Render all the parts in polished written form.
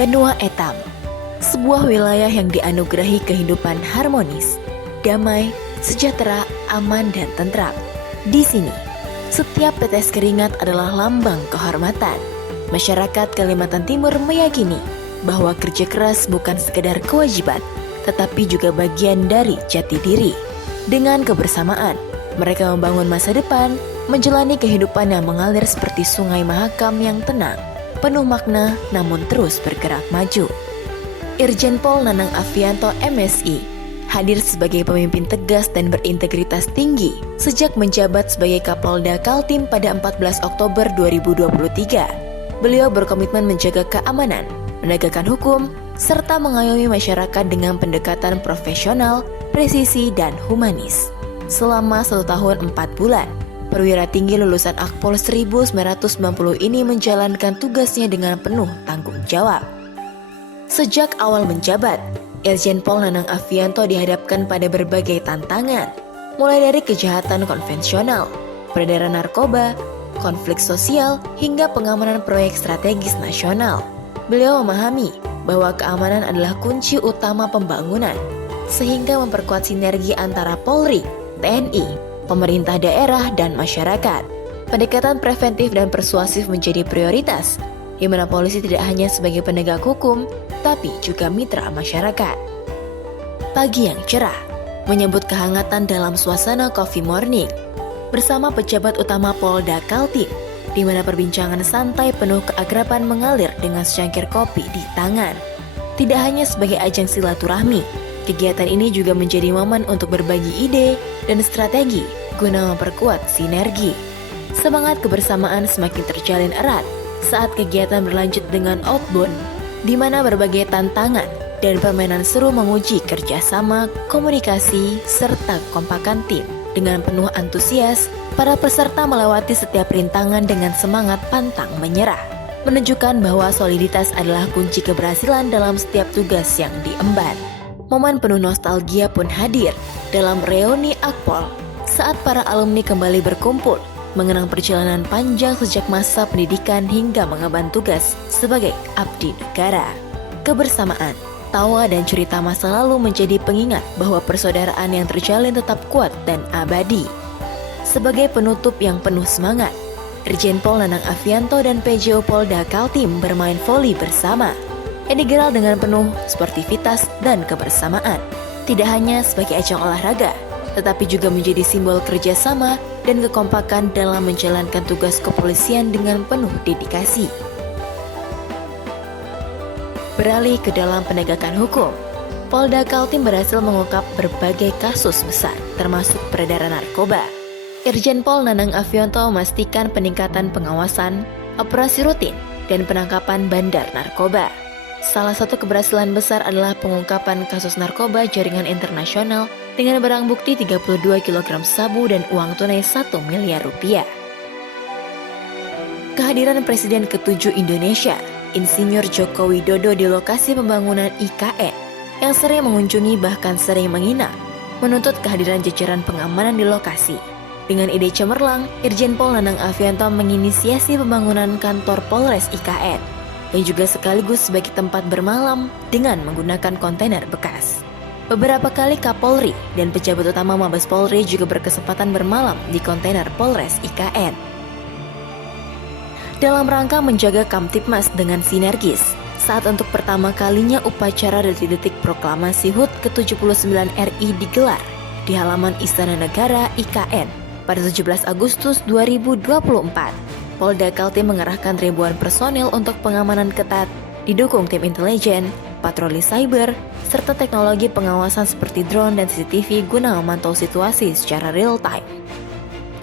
Benua Etam, sebuah wilayah yang dianugerahi kehidupan harmonis, damai, sejahtera, aman, dan tentram. Di sini, setiap tetes keringat adalah lambang kehormatan. Masyarakat Kalimantan Timur meyakini bahwa kerja keras bukan sekedar kewajiban, tetapi juga bagian dari jati diri. Dengan kebersamaan, mereka membangun masa depan, menjalani kehidupan yang mengalir seperti sungai Mahakam yang tenang, penuh makna namun terus bergerak maju. Irjen Pol Nanang Afianto MSI hadir sebagai pemimpin tegas dan berintegritas tinggi sejak menjabat sebagai Kapolda Kaltim pada 14 Oktober 2023. Beliau berkomitmen menjaga keamanan, menegakkan hukum, serta mengayomi masyarakat dengan pendekatan profesional, presisi, dan humanis. Selama 1 tahun 4 bulan, perwira tinggi lulusan Akpol 1990 ini menjalankan tugasnya dengan penuh tanggung jawab. Sejak awal menjabat, Irjen Pol Nanang Afianto dihadapkan pada berbagai tantangan, mulai dari kejahatan konvensional, peredaran narkoba, konflik sosial, hingga pengamanan proyek strategis nasional. Beliau memahami bahwa keamanan adalah kunci utama pembangunan, sehingga memperkuat sinergi antara Polri, TNI, pemerintah daerah, dan masyarakat. Pendekatan preventif dan persuasif menjadi prioritas, di mana polisi tidak hanya sebagai penegak hukum, tapi juga mitra masyarakat. Pagi yang cerah menyambut kehangatan dalam suasana coffee morning bersama pejabat utama Polda Kaltim, di mana perbincangan santai penuh keakraban mengalir dengan secangkir kopi di tangan. Tidak hanya sebagai ajang silaturahmi, kegiatan ini juga menjadi momen untuk berbagi ide dan strategi guna memperkuat sinergi. Semangat kebersamaan semakin terjalin erat saat kegiatan berlanjut dengan outbound, di mana berbagai tantangan dan permainan seru menguji kerjasama, komunikasi, serta kekompakan tim. Dengan penuh antusias, para peserta melewati setiap rintangan dengan semangat pantang menyerah, menunjukkan bahwa soliditas adalah kunci keberhasilan dalam setiap tugas yang diemban. Momen penuh nostalgia pun hadir dalam reuni Akpol saat para alumni kembali berkumpul, mengenang perjalanan panjang sejak masa pendidikan hingga mengemban tugas sebagai abdi negara. Kebersamaan, tawa, dan cerita masa lalu menjadi pengingat bahwa persaudaraan yang terjalin tetap kuat dan abadi. Sebagai penutup yang penuh semangat, Irjen Pol Nanang Afianto dan PJO Polda Kaltim bermain voli bersama, yang digelar dengan penuh sportivitas dan kebersamaan. Tidak hanya sebagai ajang olahraga, tetapi juga menjadi simbol kerjasama dan kekompakan dalam menjalankan tugas kepolisian dengan penuh dedikasi. Beralih ke dalam penegakan hukum, Polda Kaltim berhasil mengungkap berbagai kasus besar, termasuk peredaran narkoba. Irjen Pol Nanang Afianto memastikan peningkatan pengawasan, operasi rutin, dan penangkapan bandar narkoba. Salah satu keberhasilan besar adalah pengungkapan kasus narkoba jaringan internasional dengan barang bukti 32 kg sabu dan uang tunai 1 miliar rupiah. Kehadiran Presiden ke-7 Indonesia, Insinyur Joko Widodo di lokasi pembangunan IKN yang sering mengunjungi bahkan sering menginap, menuntut kehadiran jajaran pengamanan di lokasi. Dengan ide cemerlang, Irjen Pol Nanang Afianto menginisiasi pembangunan kantor Polres IKN yang juga sekaligus sebagai tempat bermalam dengan menggunakan kontainer bekas. Beberapa kali Kapolri dan pejabat utama Mabes Polri juga berkesempatan bermalam di kontainer Polres IKN. Dalam rangka menjaga Kamtipmas dengan sinergis, saat untuk pertama kalinya upacara detik-detik proklamasi HUT ke-79 RI digelar di halaman Istana Negara IKN pada 17 Agustus 2024. Polda Kaltim mengerahkan ribuan personil untuk pengamanan ketat, didukung tim intelijen, patroli cyber, serta teknologi pengawasan seperti drone dan CCTV guna memantau situasi secara real time.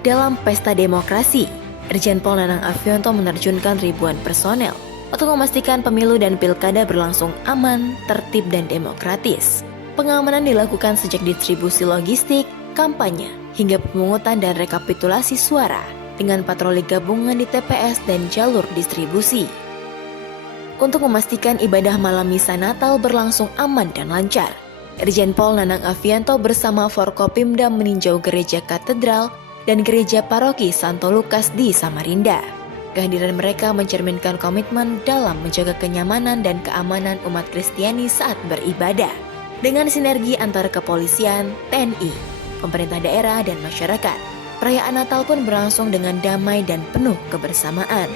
Dalam pesta demokrasi, Irjen Pol Nanang Afianto menerjunkan ribuan personel untuk memastikan pemilu dan pilkada berlangsung aman, tertib, dan demokratis. Pengamanan dilakukan sejak distribusi logistik, kampanye, hingga pemungutan dan rekapitulasi suara dengan patroli gabungan di TPS dan jalur distribusi. Untuk memastikan ibadah malam misa Natal berlangsung aman dan lancar, Irjen Pol Nanang Afianto bersama Forkopimda meninjau gereja katedral dan gereja paroki Santo Lukas di Samarinda. Kehadiran mereka mencerminkan komitmen dalam menjaga kenyamanan dan keamanan umat Kristiani saat beribadah. Dengan sinergi antara kepolisian, TNI, pemerintah daerah, dan masyarakat, perayaan Natal pun berlangsung dengan damai dan penuh kebersamaan.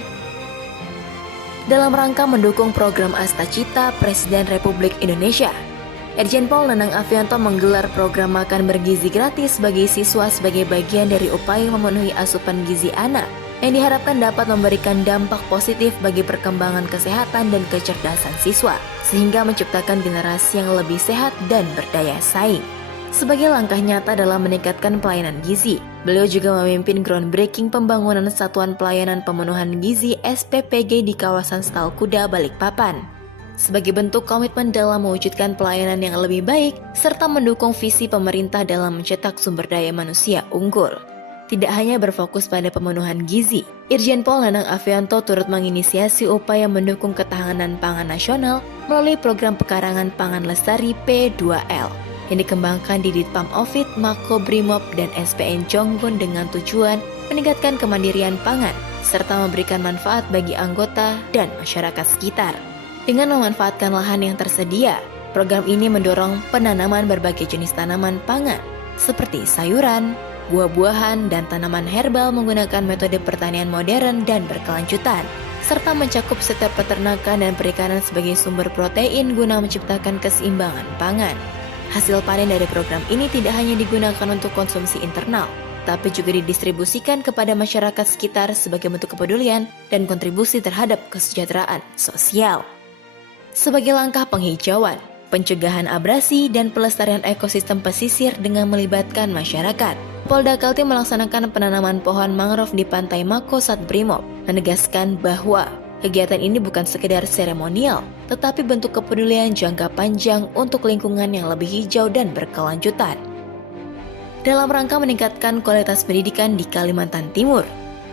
Dalam rangka mendukung program Asta Cita Presiden Republik Indonesia, Irjen Pol Nanang Afianto menggelar program makan bergizi gratis bagi siswa sebagai bagian dari upaya memenuhi asupan gizi anak yang diharapkan dapat memberikan dampak positif bagi perkembangan kesehatan dan kecerdasan siswa, sehingga menciptakan generasi yang lebih sehat dan berdaya saing. Sebagai langkah nyata dalam meningkatkan pelayanan gizi, beliau juga memimpin groundbreaking pembangunan Satuan Pelayanan Pemenuhan Gizi SPPG di kawasan Stal Kuda, Balikpapan. Sebagai bentuk komitmen dalam mewujudkan pelayanan yang lebih baik, serta mendukung visi pemerintah dalam mencetak sumber daya manusia unggul. Tidak hanya berfokus pada pemenuhan gizi, Irjen Pol Nanang Afianto turut menginisiasi upaya mendukung ketahanan pangan nasional melalui program pekarangan pangan lestari P2L yang dikembangkan di Ditpam Ofit, Makobrimob, dan SPN Jonggon dengan tujuan meningkatkan kemandirian pangan serta memberikan manfaat bagi anggota dan masyarakat sekitar. Dengan memanfaatkan lahan yang tersedia, program ini mendorong penanaman berbagai jenis tanaman pangan seperti sayuran, buah-buahan, dan tanaman herbal menggunakan metode pertanian modern dan berkelanjutan, serta mencakup sektor peternakan dan perikanan sebagai sumber protein guna menciptakan keseimbangan pangan. Hasil panen dari program ini tidak hanya digunakan untuk konsumsi internal, tapi juga didistribusikan kepada masyarakat sekitar sebagai bentuk kepedulian dan kontribusi terhadap kesejahteraan sosial. Sebagai langkah penghijauan, pencegahan abrasi, dan pelestarian ekosistem pesisir dengan melibatkan masyarakat, Polda Kaltim melaksanakan penanaman pohon mangrove di pantai Mako Satbrimob, menegaskan bahwa kegiatan ini bukan sekedar seremonial, tetapi bentuk kepedulian jangka panjang untuk lingkungan yang lebih hijau dan berkelanjutan. Dalam rangka meningkatkan kualitas pendidikan di Kalimantan Timur,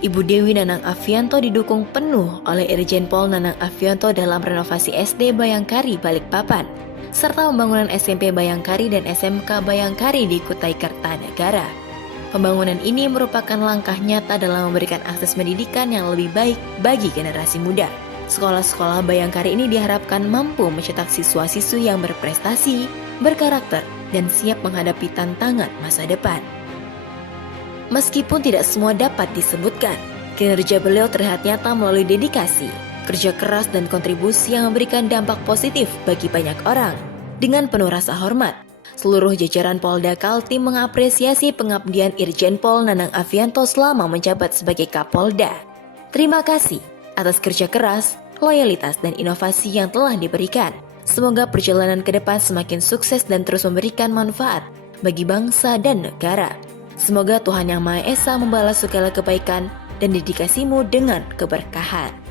Ibu Dewi Nanang Afianto didukung penuh oleh Irjen Pol Nanang Afianto dalam renovasi SD Bayangkari Balikpapan, serta pembangunan SMP Bayangkari dan SMK Bayangkari di Kutai Kertanegara. Pembangunan ini merupakan langkah nyata dalam memberikan akses pendidikan yang lebih baik bagi generasi muda. Sekolah-sekolah Bayangkari ini diharapkan mampu mencetak siswa-siswi yang berprestasi, berkarakter, dan siap menghadapi tantangan masa depan. Meskipun tidak semua dapat disebutkan, kinerja beliau terlihat nyata melalui dedikasi, kerja keras, dan kontribusi yang memberikan dampak positif bagi banyak orang. Dengan penuh rasa hormat, seluruh jajaran Polda Kaltim mengapresiasi pengabdian Irjen Pol Nanang Afianto selama menjabat sebagai Kapolda. Terima kasih atas kerja keras, loyalitas, dan inovasi yang telah diberikan. Semoga perjalanan ke depan semakin sukses dan terus memberikan manfaat bagi bangsa dan negara. Semoga Tuhan Yang Maha Esa membalas segala kebaikan dan dedikasimu dengan keberkahan.